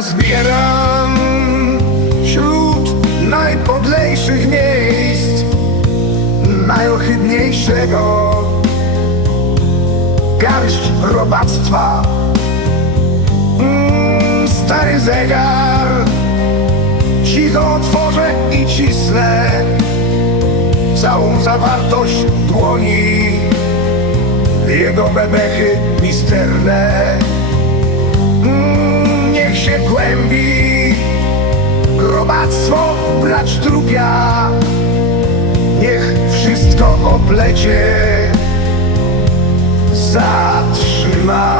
Zbieram wśród najpodlejszych miejsc najohydniejszego garść robactwa. Mm, stary zegar, cicho otworzę i cisnę całą zawartość dłoni. Jego bebechy misterne. Mm, się głębi. Grobactwo brać trupia. Niech wszystko oplecie. Zatrzyma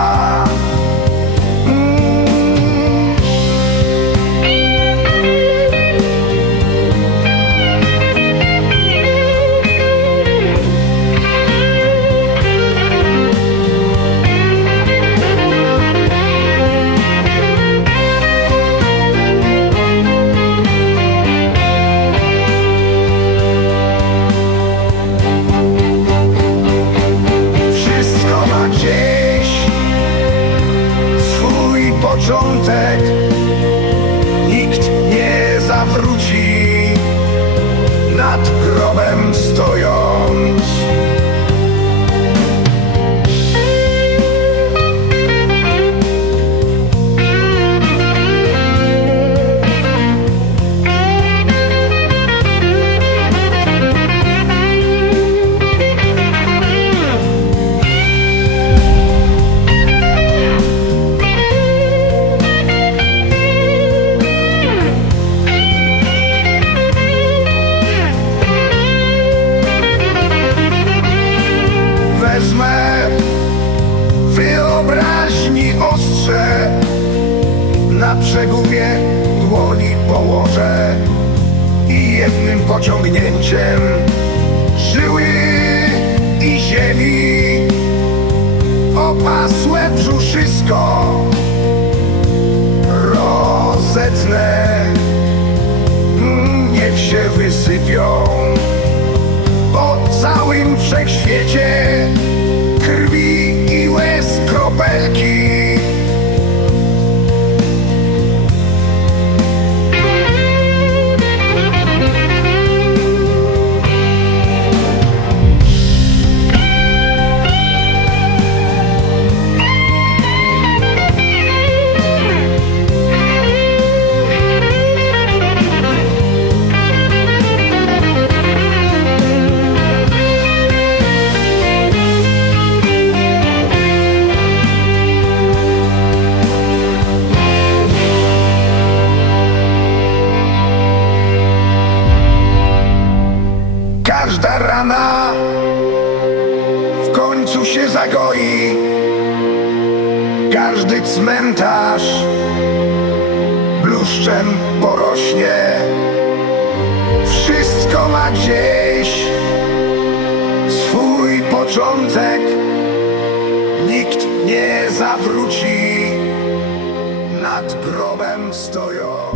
Na przegubie dłoni położę I jednym pociągnięciem Żyły i ziemi Opasłe brzuszysko Rozetnę Niech się wysypią po całym wszechświecie końcu się zagoi. Każdy cmentarz bluszczem porośnie. Wszystko ma gdzieś swój początek. Nikt nie zawróci nad grobem stojąc.